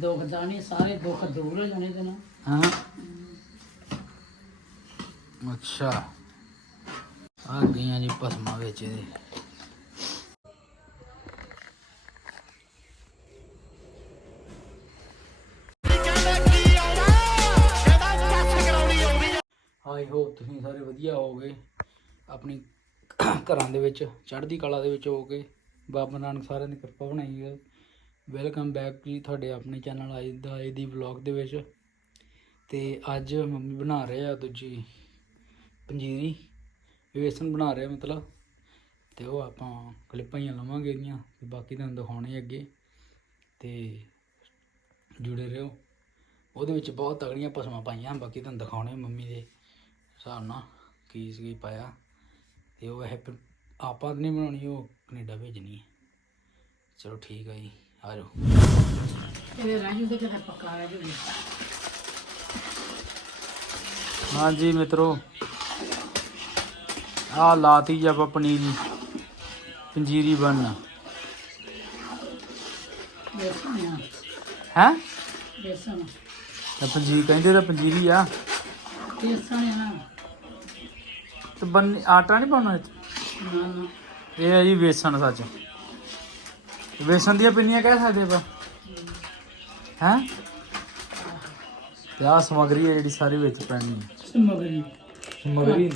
ਦੁੱਖ ਦਾਣੇ ਸਾਰੇ ਦੁੱਖ ਦੂਰ ਹੋ ਜਾਣੇ ਤੇ ਨਾ। ਹਾਂ। ਅੱਛਾ। ਆ ਗਈਆਂ ਜੀ ਭਸਮਾਂ ਵਿੱਚ ਇਹਦੇ ਆਈ ਹੋਪ ਤੁਸੀਂ ਸਾਰੇ ਵਧੀਆ ਹੋਗੇ ਆਪਣੀ ਘਰਾਂ ਦੇ ਵਿੱਚ, ਚੜ੍ਹਦੀ ਕਲਾ ਦੇ ਵਿੱਚ ਹੋਗੇ ਬਾਬਾ ਨਾਨਕ ਸਾਰਿਆਂ ਦੀ ਕਿਰਪਾ ਬਣਾਈ ਹੈ ਵੈਲਕਮ ਬੈਕ ਜੀ ਤੁਹਾਡੇ ਆਪਣੇ ਚੈਨਲ ਆਈ ਦਾ ਆਈ ਦੀ ਵਲੌਗ ਦੇ ਵਿੱਚ। ਤੇ ਅੱਜ ਮੰਮੀ ਬਣਾ ਰਹੇ ਆ ਦੂਜੀ ਪੰਜੀਰੀ। ਵੇਸਨ ਬਣਾ ਰਹੇ ਆ ਮਤਲਬ। ਤੇ ਉਹ ਆਪਾਂ ਕਲਿੱਪਾਂ ਹੀ ਲਵਾਂਗੇ ਇਹਦੀਆਂ ਤੇ ਬਾਕੀ ਤੁਹਾਨੂੰ ਦਿਖਾਉਣੇ ਅੱਗੇ। ਤੇ ਜੁੜੇ ਰਹੋ। ਉਹਦੇ ਵਿੱਚ ਬਹੁਤ ਤਗੜੀਆਂ ਪਸਮਾਂ ਪਾਈਆਂ, ਬਾਕੀ ਤੁਹਾਨੂੰ ਦਿਖਾਉਣੇ ਮੰਮੀ ਦੇ ਹਿਸਾਬ ਨਾਲ ਕੀ ਕੀ ਪਾਇਆ। ਤੇ ਉਹ ਇਹ ਆਪਾਂ ਤਾਂ ਨਹੀਂ ਬਣਾਉਣੀ, ਉਹ ਕੈਨੇਡਾ ਭੇਜਣੀ ਹੈ ਚਲੋ ਠੀਕ ਹੈ ਜੀ। ਆ ਜਾਓ। ਇਹ ਰਾਜੂ ਦੇ ਕਿਤੇ ਪੱਕਾ ਰਹਿ ਜੂਗੀ ਹਾਂਜੀ ਮਿੱਤਰੋ ਆ ਲਾਤੀ ਜੀ ਆਪਾਂ ਪਨੀਰੀ ਪੰਜੀਰੀ ਬਣਨਾ। ਬੇਸਣ ਆ। ਹੈ? ਬੇਸਣ। ਤਾਂ ਪੰਜੀ ਕਹਿੰਦੇ ਤਾਂ ਪੰਜੀਰੀ ਆ। ਬੇਸਣ ਆ। ਨਾ ਤੇ ਬਣ ਆਟਾ ਨਹੀਂ ਪਾਉਣਾ ਇਹ 'ਚ? ਨਾ ਨਾ। ਇਹ ਹੈ ਜੀ ਵੇਸਣ ਸੱਚ। ਵੇਸਣ ਦੀਆਂ ਪਿੰਨੀਆਂ ਕਹਿ ਸਕਦੇ ਆਪਾਂ? ਹੈ? ਤੇ ਆਹ ਸਮਗਰੀ ਹੈ ਜਿਹੜੀ ਸਾਰੀ ਵਿੱਚ ਪੈਣੀ ਹੈ? ਸਮਗਰੀ। ਸਮਗਰੀ?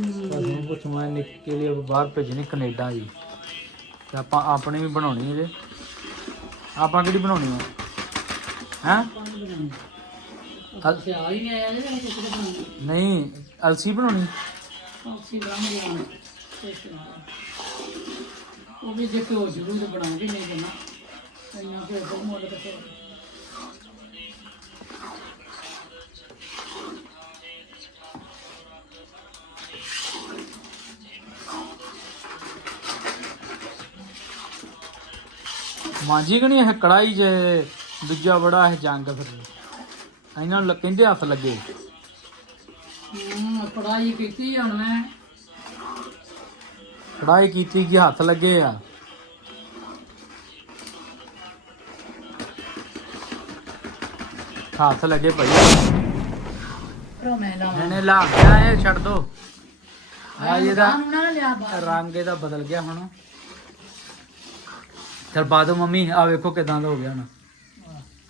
ਤੁਹਾਨੂੰ ਪੁੱਛਣਾ ਨਿੱਕੇ ਲਈ ਬਾਹਰ ਭੇਜਣੀ ਕੈਨੇਡਾ ਜੀ। ਤੇ ਆਪਾਂ ਆਪਣੀ ਵੀ ਬਣਾਉਣੀ ਹੈ ਜੇ। ਆਪਾਂ ਕਿਹੜੀ ਬਣਾਉਣੀ ਹੈ? ਹੈ? ਅਸੀਂ ਆ ਹੀ ਨਹੀਂ ਆਇਆ ਕਿਤੇ ਬਣਾਉਣੀ? ਨਹੀਂ ਅਲਸੀ ਬਣਾਉਣੀ ਅਸੀਂ ਬਣਾਉਣੀ। ਉਹ ਵੀ ਜੇ ਕਿਉਂ ਜ਼ਰੂਰ ਬਣਾਉਂਦੇ ਨਹੀਂ ਜਨਾ ਇੰਨਾ ਕਿ ਉਹ ਮੁੱਲ ਕਿਤੇ ਮਾਂਜੀ ਕਣੀ ਇਹ ਕੜਾਈ ਜੇ ਦੂਜਾ ਬੜਾ ਇਹ ਜੰਗ ਫਿਰ। ਇਹਨਾਂ ਨੂੰ ਲ- ਕਹਿੰਦੇ ਹੱਥ ਲੱਗੇ। ਹੂੰ ਪੜਾਈ ਕੀਤੀ ਹੁਣ ਮੈਂ ਕੜਾਈ ਕੀਤੀ ਕਿ ਹੱਥ ਲੱਗੇ ਆ? ਹੱਥ ਲੱਗੇ ਭਾਈ। ਪਰ ਮੈਂ ਲਾਵਾਂ। ਇਹਨੇ ਲਾ ਗਿਆ ਇਹ ਛੱਡ ਦੋ। ਆ ਇਹਦਾ ਰੰਗ ਇਹਦਾ ਬਦਲ ਗਿਆ ਹੁਣ। ਚਲ ਪਾ ਦੋ ਮੰਮੀ ਆ ਵੇਖੋ ਕਿਦਾਂ ਦਾ ਹੋ ਗਿਆ ਹੁਣ।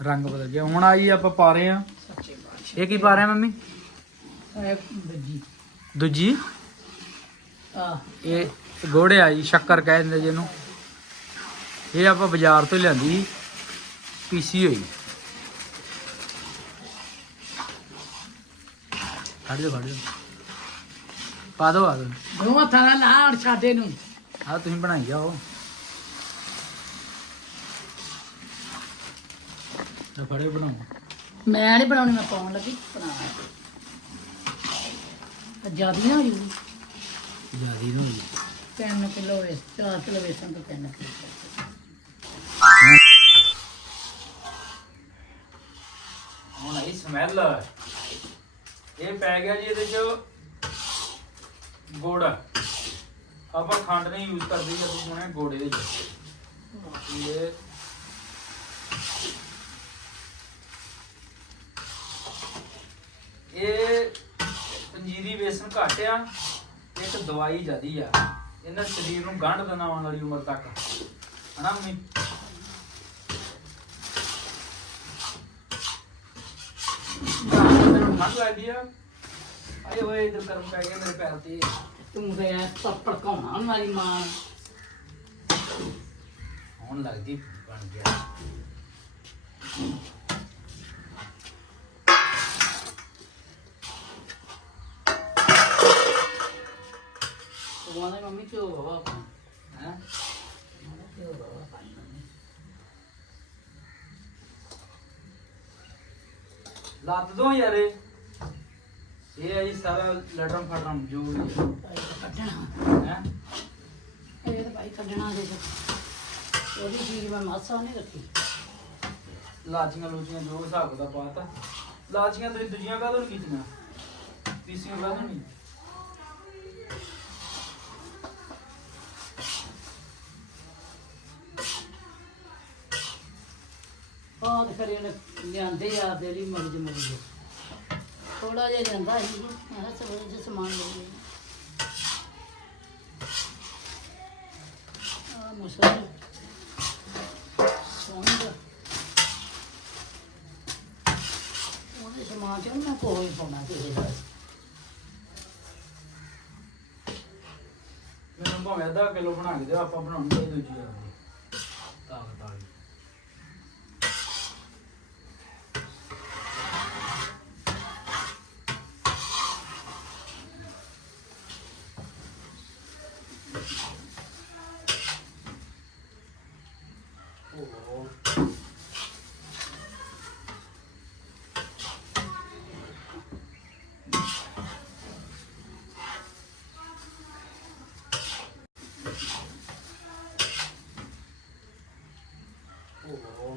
ਰੰਗ ਬਦਲ ਗਿਆ। ਹੁਣ ਆਈ ਆਪਾਂ ਪਾ ਰਹੇ ਆ। ਇਹ ਕੀ ਪਾ ਰਹੇ ਆ ਮੰਮੀ? ਦੂਜੀ। ਆ ਇਹ ਗੋੜੇ ਆਈ ਸ਼ੱਕਰ ਕਹਿ ਦਿੰਦੇ ਜਿਹਨੂੰ। ਇਹ ਆਪਾਂ ਬਾਜ਼ਾਰ ਤੋਂ ਲਿਆਂਦੀ ਪੀਸੀ ਹੋਈ। ਫੜ ਦਿਓ ਪਾ ਦਿਓ ਆ ਦੋ ਹੱਥਾਂ ਨਾਲ ਲਾੜ ਛਾਦੇ ਨੂੰ ਆ ਤੁਸੀਂ ਬਣਾਈ ਜਾਓ। ਤਾਂ ਫੜੇ ਬਣਾਓ। ਮੈਂ ਨਹੀਂ ਬਣਾਉਣੀ ਮੈਂ ਪਾਉਣ ਲੱਗੀ। ਬਣਾ ਜਿਆਦੀ ਨਾ ਹੋ ਜੂਗੀ। ਜਿਆਦੀ ਨਾ ਹੋਈ 3 ਕਿਲੋ ਵੇ 4 ਕਿਲੋ ਵੇਸਣ ਤੋਂ 3 ਹੁਣ ਇਹ ਸਮੈਲ। ਇਹ ਪੈ ਗਿਆ ਜੀ ਇਹਦੇ ਚ ਗੁੜ। ਆਪਾਂ ਖੰਡ ਨਹੀਂ ਯੂਜ਼ ਕਰਦੇ ਜਦੋਂ ਪਾਉਣਾ ਗੁੜ ਇਹਦੇ ਚ। ਇਹ ਇਹ ਪੰਜੀਰੀ ਬੇਸਨ ਘੱਟ ਆ, ਇੱਕ ਦਵਾਈ ਜਿਆਦੀ ਆ। ਇਹਨਾਂ ਸਰੀਰ ਨੂੰ ਗੰਢ ਦੇਣਾ ਆਉਣ ਵਾਲੀ ਉਮਰ ਤੱਕ। ਹਨਾ ਮੰਮੀ? ਮੈਨੂੰ ਠੰਡ ਲੱਗਦੀ ਆ। ਆਏ ਹੋਏ ਇਧਰ ਕਰਮ ਪੈ ਗਿਆ ਮੇਰੇ ਪੈਰ ਤੇ। ਤੂੰ ਤੇ ਐ ਤੱਪੜ ਕਾਉਣਾ ਵਾਲੀ ਮਾਂ ਹੁਣ ਲੱਗਦੀ ਬਣ ਗਿਆ। ਲੱਤ ਦੋ ਯਾਰ ਇਹ। ਇਹ ਹੈ ਜੀ ਸਾਰਾ ਲਟਰਮ ਫਟਰਮ ਜੋ ਕੱਢਣਾ ਹੈ? ਇਹ ਤਾਂ ਭਾਈ ਕੱਢਣਾ ਦੇ ਉਹਦੀ ਚੀਜ਼ ਮੈਂ ਮਾਸਾ ਨਹੀਂ ਰੱਖੀ। ਲਾਚੀਆਂ ਲੂਚੀਆਂ ਜੋ ਹਿਸਾਬ ਦਾ ਪਾਤਾ। ਲਾਚੀਆਂ ਤੁਸੀਂ ਦੂਜੀਆਂ ਕਾਹਦੋਂ ਨਹੀਂ ਕੀਤੀਆਂ? ਪੀਸੀਆਂ ਕਾਹਦੋਂ ਨਹੀਂ? ਆਹ ਤੇ ਫਿਰ ਇਹਨੇ ਲਿਆਂਦੇ ਆ ਦੇ ਲਈ ਮਰਜ ਮਰਜ ਥੋੜਾ ਜਿਹਾ ਜਾਂਦਾ ਸੀ। ਮੈਂ ਕਿਹਾ ਚਲੋ ਜੇ ਸਮਾਨ ਲੈ ਲਈਏ। ਆ ਮਸਲਾ। ਸੋਹਣਾ ਉਹਦੇ ਸਮਾਨ ਚ ਨਾ ਕੋਈ ਪਾਉਣਾ ਕਿਸੇ ਦਾ। ਮੈਨੂੰ ਭਾਵੇਂ ਅੱਧਾ ਕਿਲੋ ਬਣਾ ਕੇ ਦਿਓ, ਆਪਾਂ ਬਣਾਉਣੀ ਚਾਹੀਦੀ ਦੂਜੀ ਆ ਤਾਕਤ ਵਾਲੀ ਓਹ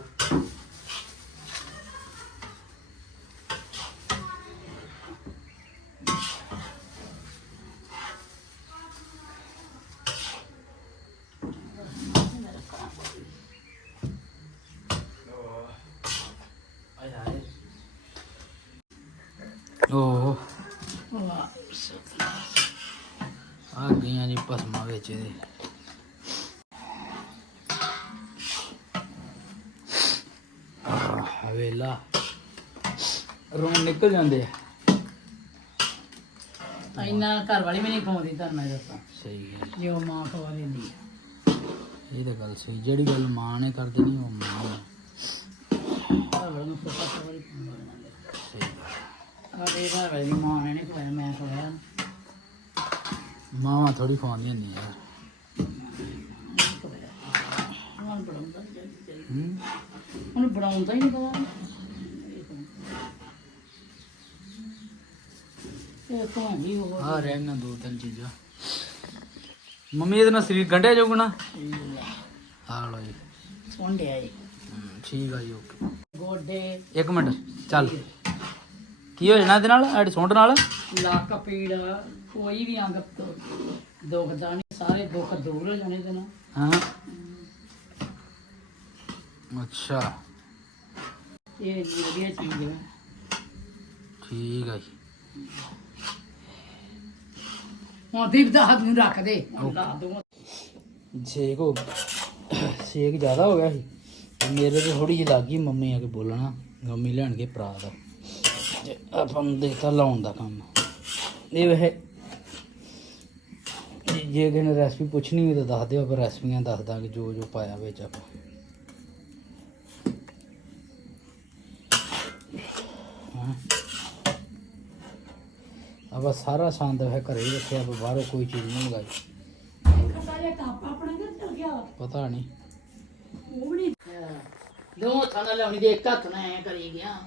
ਓਹ ਓਹ ਵਾਹ ਆ ਭਸਮਾਂ ਵਿੱਚ ਇਹਦੇ। ਆਹ, ਵੇਲਾ। ਰੋਣ ਨਿਕਲ ਜਾਂਦੇ ਆ। ਇੰਨਾ ਘਰ ਵਾਲੀ ਵੀ ਨਹੀਂ ਖਵਾਉਂਦੀ ਮੈਂ ਦੱਸਾਂ ਸਹੀ ਹੈ। ਜੇ ਉਹ ਮਾਂ ਖਵਾ ਦਿੰਦੀ ਹੈ ਇਹ ਤਾਂ ਗੱਲ ਸਹੀ। ਜਿਹੜੀ ਗੱਲ ਮਾਂ ਨੇ ਕਰ ਦੇਣੀ ਉਹ ਮਾਂ ਨੇ। ਘਰ ਵਾਲੀ ਨੂੰ ਫੋਟਾ ਖਵਾਈ ਸਹੀ ਗੱਲ। ਸਾਡੇ ਘਰ ਵਾਲੀ ਦੀ ਮਾਂ ਨੇ ਨਹੀਂ ਖਵਾਇਆ ਮੈਂ ਖਵਾਇਆ। ਮਾਵਾਂ ਥੋੜੀ ਖਵਾਉਂਦੀਆਂ ਨਹੀਂ ਯਾਰ ਹੁਣ ਬਣਾਉਂਦਾ ਨਹੀਂ ਹੂੰ ਹੀ ਨਹੀਂ ਇਹ ਕਹਾਣੀ ਉਹ ਆ। ਰਹਿ ਗਈਆਂ ਦੋ ਤਿੰਨ ਚੀਜ਼ਾਂ। ਮੰਮੀ ਇਹਦੇ ਨਾਲ ਸਰੀਰ ਗੰਢਿਆ ਜਾਊਗਾ ਨਾ? ਆ ਲਓ ਜੀ। ਜੀ। ਹੂੰ, ਠੀਕ ਆ ਜੀ ਓਕੇ। ਗੋਡੇ। ਇੱਕ ਮਿੰਟ ਚੱਲ। ਕੀ ਹੋ ਜਾਣਾ ਇਹਦੇ ਨਾਲ ਐਡ ਸੁੰਡ ਨਾਲ? ਲੱਕ ਪੀੜ ਕੋਈ ਵੀ ਅੰਗ ਤੋਂ ਦੁਖਦਾ ਨਹੀਂ ਸਾਰੇ ਦੁੱਖ ਦੂਰ ਹੋ ਜਾਣੇ ਤੇ ਨਾਲ ਹਾਂ। ਅੱਛਾ। ਇਹ ਇੰਨੀ ਵਧੀਆ ਚੀਜ਼ ਹੈ। ਠੀਕ ਆ ਜੀ। ਹੁਣ ਦੀਪ ਦਾ ਹੱਥ ਨੂੰ ਰੱਖ ਦੇ। ਹੁਣ ਲਾ ਦੂੰਗਾ। ਛੇਕ ਹੋ ਛੇਕ ਜ਼ਿਆਦਾ ਹੋ ਗਿਆ ਸੀ। ਤੇ ਮੇਰੇ ਤੇ ਥੋੜੀ ਜਿਹੀ ਲੱਗ ਮੰਮੀ ਆ ਕੇ ਬੋਲਣਾ। ਮੰਮੀ ਲੈਣਗੇ ਭਰਾ ਦਾ। ਤੇ ਆਪਾਂ ਨੂੰ ਦੇਤਾ ਲਾਉਣ ਦਾ ਕੰਮ। ਇਹ ਵੈਸੇ ਜੇ- ਜੇ ਕਿਸੇ ਨੇ ਰੈਸਪੀ ਪੁੱਛਣੀ ਹੋਵੇ ਤਾਂ ਦੱਸ ਦਿਓ ਆਪਾਂ ਰੈਸਪੀਆਂ ਦੱਸ ਦਾਂਗੇ ਜੋ ਜੋ ਪਾਇਆ ਵਿੱਚ ਆਪਾਂ। ਆਪਾਂ ਸਾਰਾ ਸੰਦ ਹੈ ਘਰੇ ਹੀ ਰੱਖਿਆ ਆਪਾਂ ਬਾਹਰੋਂ ਕੋਈ ਚੀਜ਼ ਨਹੀਂ ਮੰਗਾਈ। ਪਤਾ ਨਹੀਂ। ਉਹ ਵੀ ਨਹੀਂ। ਦੋ ਨਾਲ ਲਾਉਣੀ ਦੇ ਇੱਕ ਹੱਥ ਨਾਲ ਐ ਕਰੀ ਗਿਆ।